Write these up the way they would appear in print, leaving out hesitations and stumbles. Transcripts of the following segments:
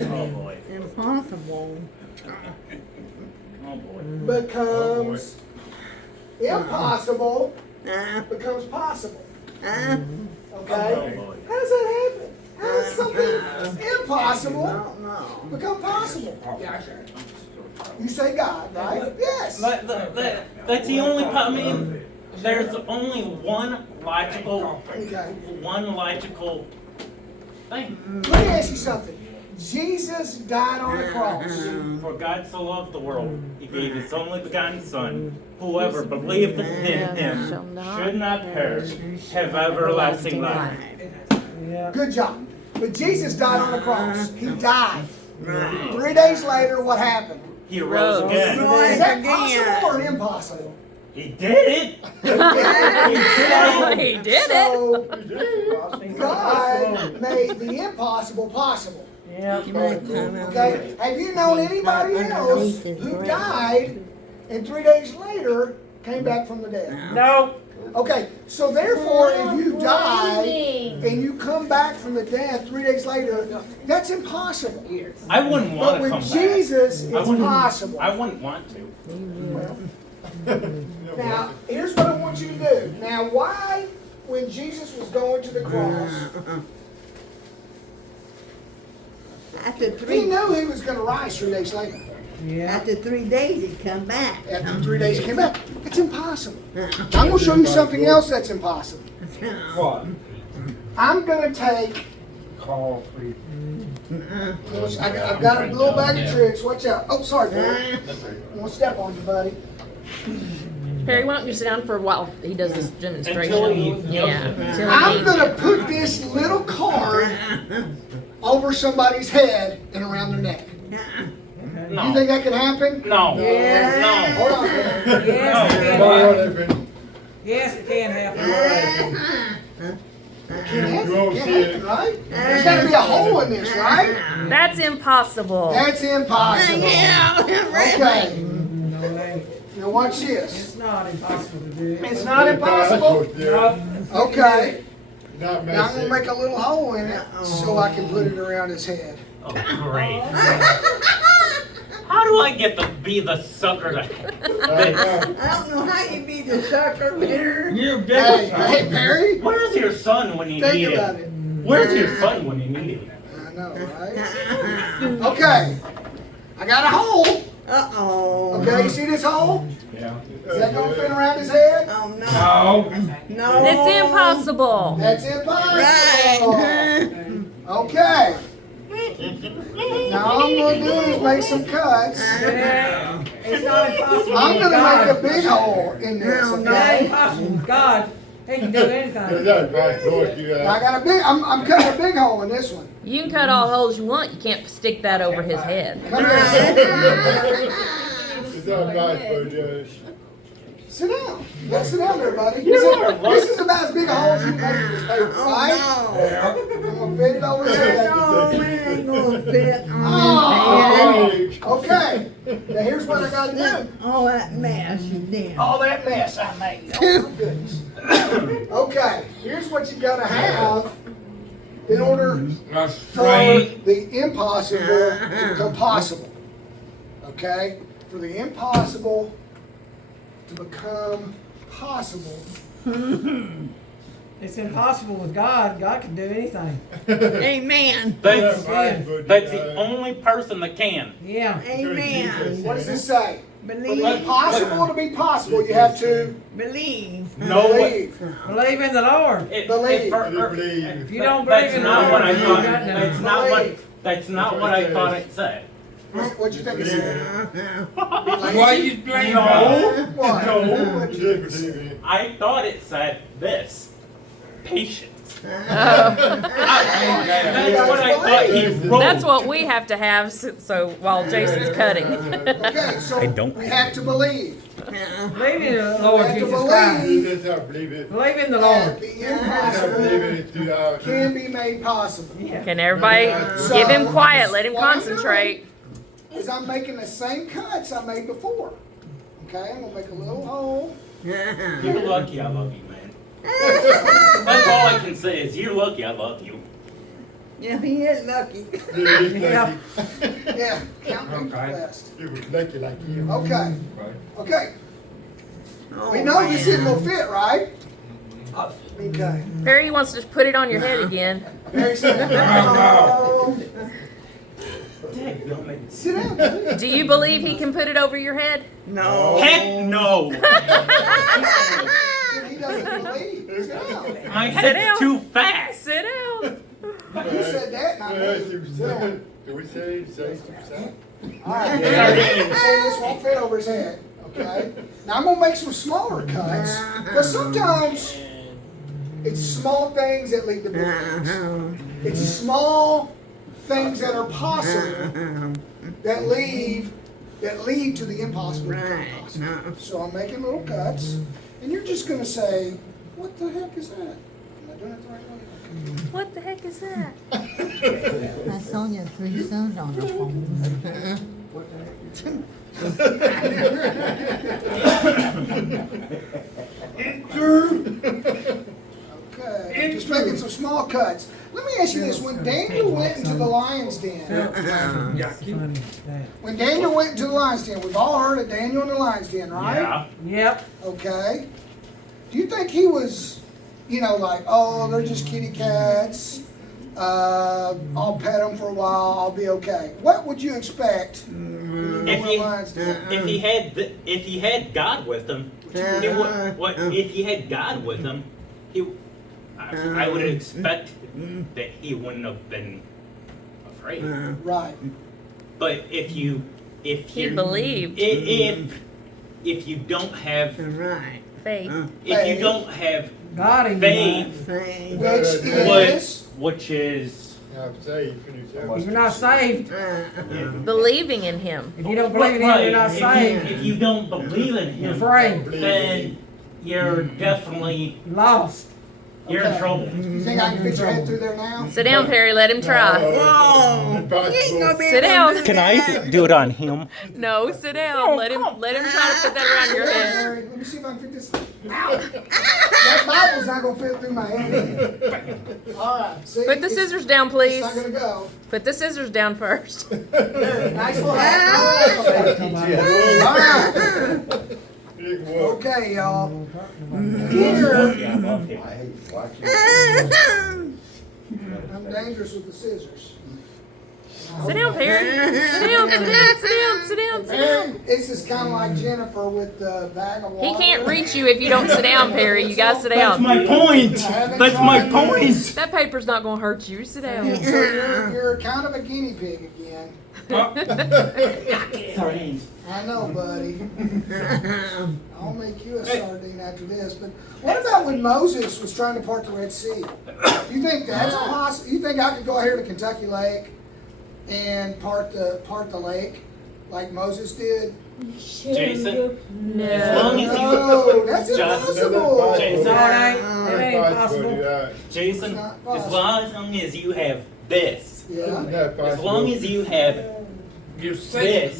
Oh boy. Impossible. Oh boy. becomes impossible, Uh, becomes possible. uh, Okay? Oh boy. How does that happen? How does something impossible no. become possible? You say God, right? Yes. That's the only. I mean, there's only one logical Okay. thing. Let me ask you something. Jesus died on the cross. For God so loved the world, He gave His only begotten Son. Whoever believed in Him should not perish, have everlasting life. Good job. But Jesus died on the cross. He died. Right. 3 days later, what happened? He rose again. Is that possible or impossible? He did it. He did it. So, God made the impossible possible. Okay? Have you known anybody else who died and 3 days later came back from the dead? No. Okay, so therefore, if you die and you come back from the dead 3 days later, that's impossible. I wouldn't But want to with come back. Jesus, I it's wouldn't- possible. I wouldn't want to. Now, here's what I want you to do. Now, why, when Jesus was going to the cross, After he 3, knew he was going to rise 3 days later. after 3 days, he come back. After 3 days he came back. It's impossible. I'm going to show you something else that's impossible. What? I'm going to take, Call for you. I've got a little bag of tricks. Watch out. Oh, sorry, Barry. I'm going to step on you, buddy. Perry, why don't you sit down for a while? He does this demonstration. Until he- Yeah. Until I'm he- going to put this little card over somebody's head and around their neck. No. You think that can happen? No. Yeah. Hold on, Barry. Yes, it can. Yes, it can happen. Can't happen, right? There's got to be a hole in this, right? That's impossible. That's impossible. Okay, No, it ain't. now watch this. It's not impossible to do. It's not impossible. No. Okay, Not now I'm gonna make a little hole in it so I can put it around his head. Oh, great. How do I get to be the sucker to I don't know how you be the sucker winner. You Hey, Barry, Where's your son when you think need about it? it. Where's your son when you need it? I know, right? Okay, I got a hole. Uh-oh. Okay, you see this hole? Yeah. Is that gonna fit around his head? Oh, no. No. No. It's impossible. That's impossible. Right. Okay. Now all I'm gonna do is make some cuts. Yeah. It's not impossible. I'm with gonna God. make a big hole in this, It's not okay? impossible with God. He can do anything. you I got a big, I'm cutting a big hole in this one. You can cut all holes you want. You can't stick that over his head. Come here. It's not nice, but Sit down. Yeah, sit down there, buddy. You are This is about as big a hole as you can make in this paper, right? Oh, I'm gonna fit it over his head. no. No, it ain't gonna fit on his head. Okay. Now here's what I gotta do. All that mess you did. All that mess I made. Oh my goodness. Okay, here's what you gotta have in order for the impossible to become possible. Okay? For the impossible to become possible. It's impossible with God. God can do anything. Amen. That's the only person that can. Yeah. Amen. What does this say? For the Believe. impossible to be possible, you have to Believe. No way. believe. Believe in the Lord. Believe. If you don't believe That's in the not Lord, what I you ain't thought. got That's nothing. not what. That's not what I thought it said. What'd you think it said? Why you blaming No. What? No. What'd you think it said? I thought it said this. Patience. Oh. That's what I thought he wrote. That's what we have to have so while Jason's cutting. Okay, so don't. we have to believe. Believe in the We Lord have to Jesus Christ. believe That's not believe it. Believe in the that Lord. the I believe impossible it too loud. can be made possible. Can everybody give him quiet? Let him concentrate. Is I'm making the same cuts I made before. Okay, I'm gonna make a little hole. You're lucky I love you, man. That's all I can say is you're lucky I love you. Yeah, he is lucky. Yeah, he's Yeah. lucky. Yeah, count people blessed. He was lucky like you. Okay, okay. Oh, We know this isn't man. gonna fit, right? Okay. Perry wants to put it on your head again. Very simple. Oh. Sit down, buddy. Do you believe he can put it over your head? No. Heck no! He doesn't believe. Sit down. My Sit down. head's too fast. Sit down. You said that, not Yeah, me. you said, do we say 60%? All right. Yeah. So this won't fit over his head, okay? Now I'm gonna make some smaller cuts, because sometimes it's small things that lead to big things. It's small things that are possible that lead to the impossible becoming possible. So I'm making little cuts, and you're just gonna say, "What the heck is that?" Am I doing it the right way? What the heck is that? I saw your 3 sons on the phone. Okay, just making some small cuts. Let me ask you this: when Daniel went into the lion's den, when Daniel went into the lion's den, we've all heard of Daniel in the lion's den, right? Yeah. Yep. Okay. Do you think he was, like, oh, they're just kitty cats. I'll pet them for a while. I'll be okay. What would you expect in the lion's den? If he had God with him, if he had God with him, I would expect that he wouldn't have been afraid. Right. But if you He believed. if you don't have Faith. if you don't have God in your faith, Which is which is I'm safe and you If you're not saved, Believing in him. if you don't believe in Him, you're not saved. If you don't believe in You're him, afraid. then you're definitely Lost. you're in trouble. You think I can fit your head through there now? Sit down, Perry. Let him try. Whoa. Sit down. Can I do it on him? No, sit down. Let him try to put that around your head. Mary, let me see if I can fit this. Ow! That Bible's not gonna fit through my head. All right. See, Put the scissors down, It's please. not gonna go. Put the scissors down first. Nice little hat. All right. Okay, y'all. Here, I'm dangerous with the scissors. Sit down, Perry. Sit down, sit down, sit down, sit down, sit down. This is kind of like Jennifer with the bag of water. He can't reach you if you don't sit down, Perry. You gotta sit That's down. my point. That's my point. That paper's not gonna hurt you. Sit down. So you're kind of a guinea pig again. Sardines. I know, buddy. I'll make you a sardine after this. But what about when Moses was trying to part the Red Sea? You think that's possible? You think I could go out here to Kentucky Lake and part the lake like Moses did? Jason. No. As long as you No, that's impossible. Jason. It ain't possible. Jason, Not as possible. long as you have this, Yeah. as long as you have this,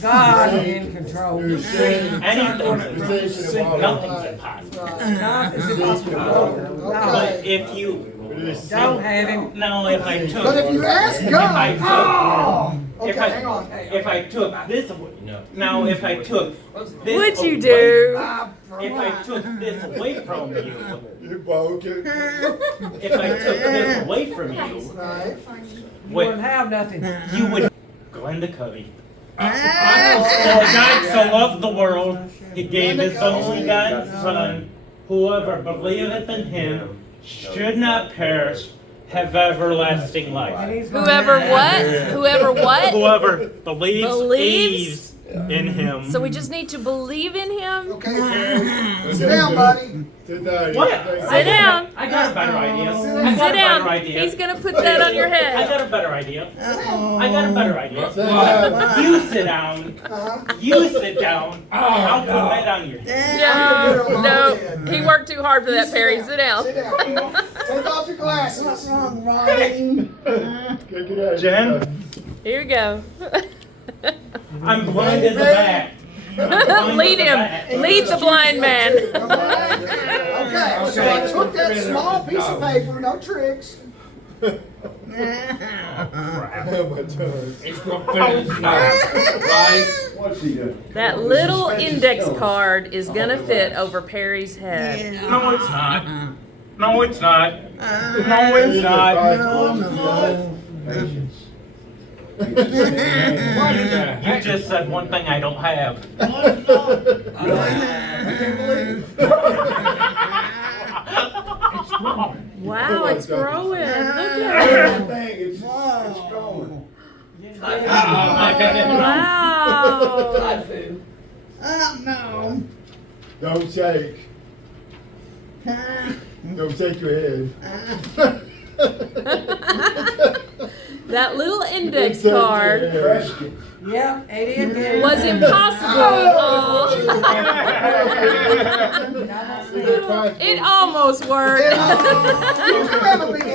God in control. anything, nothing's impossible. God is impossible. But Okay. if you, Don't have Him. now if I took, But if you ask God, okay, if hang on. I took this away, now if I took this What'd you away- do? If I took this away from you, You broke it. if I took this away from you, Right. You wouldn't have nothing. you would, Glenda Covey. For God so loved the world, he gave his only begotten Son. Whoever believeth in him should not perish, have everlasting And life. He's gonna Whoever have- what? Whoever what? Whoever believes Believes? in him. So we just need to believe in him? Okay, Perry. Sit down, buddy. Sit down. What? Sit down. I got a better idea. I Sit got Sit a down. better idea. He's gonna put that on your I head. got a better idea. I got a better idea. Sit down. You sit down. You sit down. I'll put that on your head. No, he worked too hard for that, Perry. Sit down. Sit down. Take off your glasses. What's wrong, Ronnie? Kick it out. Jen? Here we go. I'm blind as a bat. Lead him. Lead the blind man. Okay, so I took that small piece of paper, no tricks, My tongue. It's gonna finish now, right? What's he doing? That little index card is gonna fit over Perry's head. No, it's not. No, it's not. No, it's not. No, no. Patience. What the You heck? just said one thing I don't have. Wow, it's growing. Look at it. Everything, it's growing. Wow. No. Don't shake. Don't shake your head. That little index card Yep, it is good. was impossible. It almost worked. You remember me